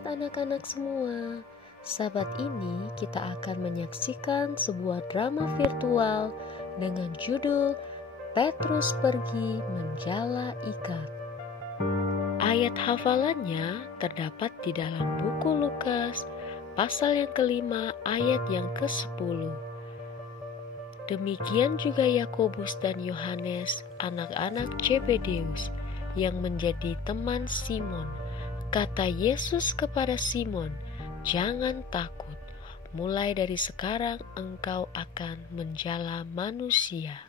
Sahabat anak-anak semua, sahabat ini kita akan menyaksikan sebuah drama virtual dengan judul Petrus Pergi Menjala Ikan. Ayat hafalannya terdapat di dalam buku Lukas, pasal yang kelima ayat yang ke-10. Demikian juga Yakobus dan Yohanes, anak-anak Zebedeus, yang menjadi teman Simon. Kata Yesus kepada Simon, "Jangan takut, mulai dari sekarang engkau akan menjala manusia."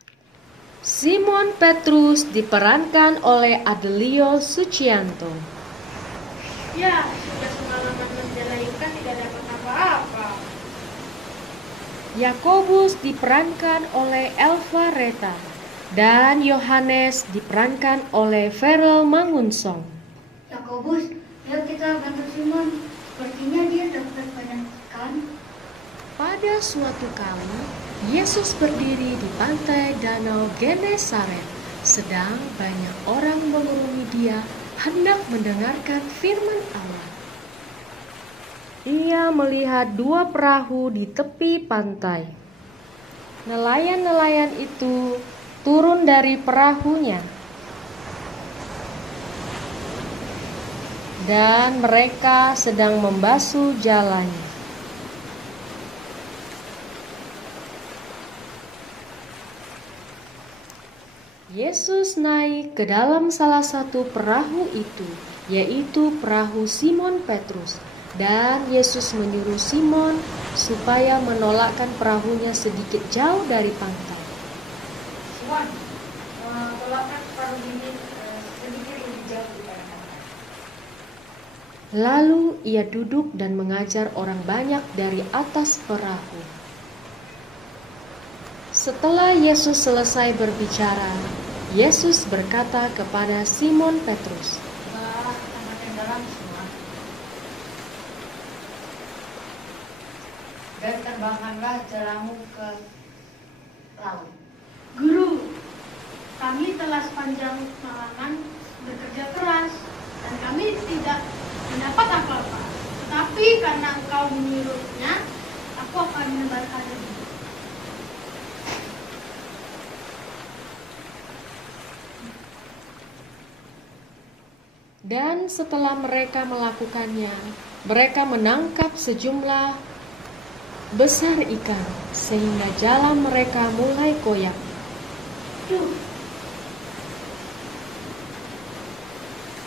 Simon Petrus diperankan oleh Adelio Sucianto. Ya, sudah semalaman menjala ikan tidak dapat apa-apa. Yakobus diperankan oleh Elva Reta dan Yohanes diperankan oleh Verel Mangunsong. Yakobus, ayo kita bantu Simon. Sepertinya dia dapat banyak ikan. Pada suatu kali, Yesus berdiri di pantai danau Genesaret, sedang banyak orang mengerumuni dia hendak mendengarkan firman Allah. Ia melihat dua perahu di tepi pantai. Nelayan-nelayan itu turun dari perahunya, dan mereka sedang membasuh jalannya. Yesus naik ke dalam salah satu perahu itu, yaitu perahu Simon Petrus, dan Yesus menyuruh Simon supaya menolakkan perahunya sedikit jauh dari pantai. Simon, tolakkan perahu ini sedikit lebih jauh daripada pantai. Lalu ia duduk dan mengajar orang banyak dari atas perahu. Setelah Yesus selesai berbicara, Yesus berkata kepada Simon Petrus, Bawa tempat yang dalam semua. Dan terbangkanlah jalamu ke laut. Guru, kami telah sepanjang malam bekerja keras dan kami tidak mendapat apa-apa. Tetapi karena engkau menyuruhnya, aku akan menebarkan diri. dan setelah mereka melakukannya, mereka menangkap sejumlah besar ikan, sehingga jala mereka mulai koyak.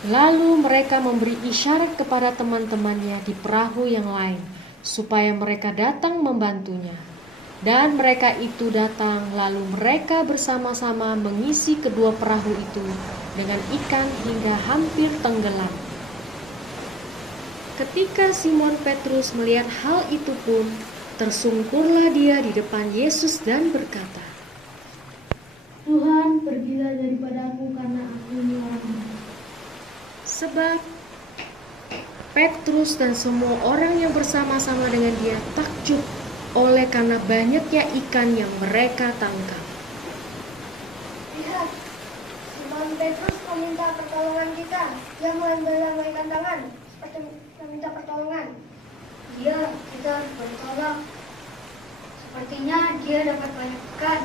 Lalu mereka memberi isyarat kepada teman-temannya di perahu yang lain, supaya mereka datang membantunya. Dan mereka itu datang, lalu mereka bersama-sama mengisi kedua perahu itu dengan ikan hingga hampir tenggelam. Ketika Simon Petrus melihat hal itu pun, tersungkurlah dia di depan Yesus dan berkata, Tuhan, pergilah daripadaku karena aku ini orang baik. Sebab Petrus dan semua orang yang bersama-sama dengan dia takjub oleh karena banyaknya ikan yang mereka tangkap. Lihat, Simon Petrus meminta pertolongan kita. Dia melambaikan tangan seperti meminta pertolongan. Iya, kita harus bertolak. Sepertinya dia dapat banyak ikan.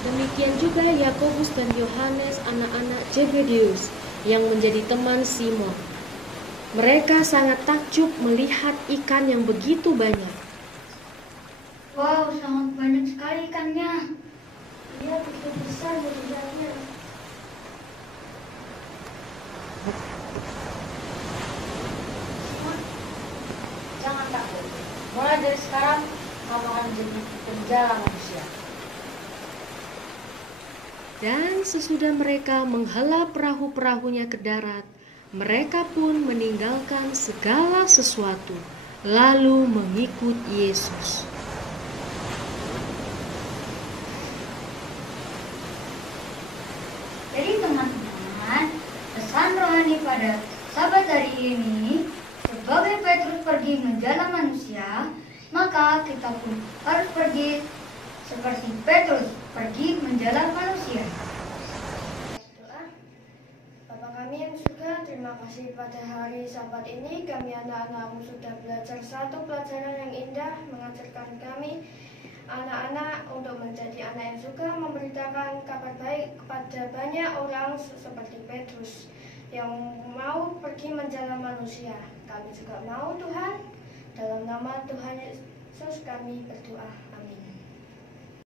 Demikian juga Yakobus dan Yohanes, anak-anak Zebedeus, yang menjadi teman Simon. Mereka sangat takjub melihat ikan yang begitu banyak. Wow, sangat banyak sekali ikannya. Dia begitu besar jumlahnya. Jangan takut. Mulai dari sekarang, kamu akan menjadi penjala manusia. Dan sesudah mereka menghela perahu-perahunya ke darat, mereka pun meninggalkan segala sesuatu, lalu mengikut Yesus. Jadi teman-teman, pesan rohani pada sahabat hari ini, sebagai Petrus pergi menjala manusia, maka kita pun harus pergi seperti Petrus pergi menjala manusia. Doa. Bapa kami yang surga, terima Terima kasih pada hari Sabat ini kami anak-anakmu sudah belajar satu pelajaran yang indah, mengajarkan kami anak-anak untuk menjadi anak yang suka memberitakan kabar baik kepada banyak orang seperti Petrus yang mau pergi menjala manusia. Kami juga mau Tuhan, dalam nama Tuhan Yesus kami berdoa.